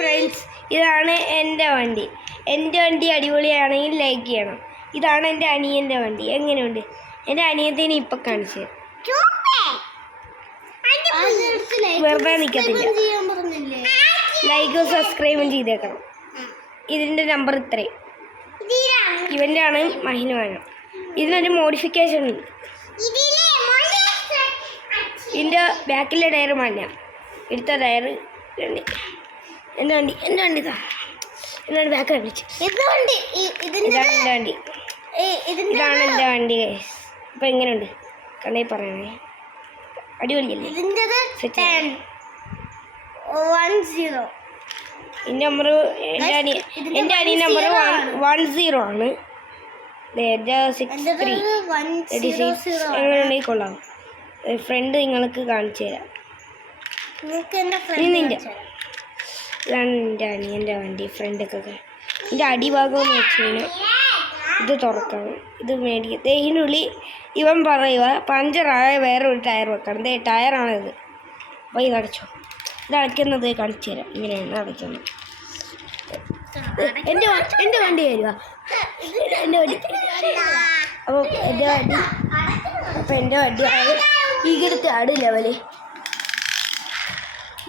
Friends, ഇതാണ് എൻ്റെ വണ്ടി. എൻ്റെ വണ്ടി അടിപൊളിയാണെങ്കിൽ ലൈക്ക് ചെയ്യണം. ഇതാണ് എൻ്റെ അനിയൻ്റെ വണ്ടി. എങ്ങനെയുണ്ട്? എൻ്റെ അനിയത്തിനെ ഇപ്പം കാണിച്ചു വെറുതെ നിൽക്കത്തില്ല. ലൈക്കും സബ്സ്ക്രൈബും ചെയ്തേക്കണം. ഇതിൻ്റെ നമ്പർ ഇത്രയും. ഇവൻ്റെ ആണ് മഹിനുവാനം. ഇതിനൊരു മോഡിഫിക്കേഷൻ ഉണ്ട്. ഇതിൻ്റെ ബാക്കിലെ ടയർ മഞ്ഞ, എടുത്ത ടയർ രണ്ട്. എൻ്റെ വണ്ടി ഇതാ. എൻ്റെ ബാക്ക് അടിച്ചു. ഇതാണ് എൻ്റെ വണ്ടി. ഇതാണ് എൻ്റെ വണ്ടി. ഇപ്പം എങ്ങനെയുണ്ട്? കണ്ടേ പറയണേ. അടിപൊളിയല്ലേ? എൻ്റെ നമ്പർ എൻ്റെ അനിയൻ നമ്പർ 10 ആണ്. 63 എങ്ങനെയുണ്ടെങ്കിൽ കൊള്ളാം. ഫ്രണ്ട് നിങ്ങൾക്ക് കാണിച്ചു തരാം. ഇതാണ് എൻ്റെ അനിയൻ്റെ വണ്ടി. ഫ്രണ്ടൊക്കെ ഇതിൻ്റെ അടിഭാഗം എന്ന് വെച്ച് കഴിഞ്ഞാൽ ഇത് തുറക്കണം, ഇത് മേടിക്കും. ഇതിനുള്ളിൽ ഇവൻ പറയുക പഞ്ചറായ വേറെ ഒരു ടയർ വെക്കണം. ടയറാണിത്. അപ്പോൾ ഇത് അടച്ചോ. ഇത് അടയ്ക്കുന്നത് കാണിച്ചു തരാം. ഇങ്ങനെയാണ് അടയ്ക്കുന്നത്. എൻ്റെ വണ്ടി തരുക. എൻ്റെ വണ്ടി അപ്പോൾ എൻ്റെ വണ്ടി ഇങ്ങനത്തെ അടി ലെവല്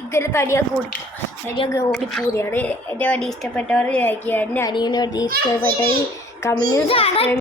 ഇങ്ങനത്തെ അടിയൊക്കെ ഓടിപ്പോവുകയാണ്. എൻ്റെ വണ്ടി ഇഷ്ടപ്പെട്ടവർ ലൈക്ക് ചെയ്യുക. എൻ്റെ അനിയൻ്റെ വണ്ടി ഇഷ്ടപ്പെട്ടവർ കമൻറ്റ്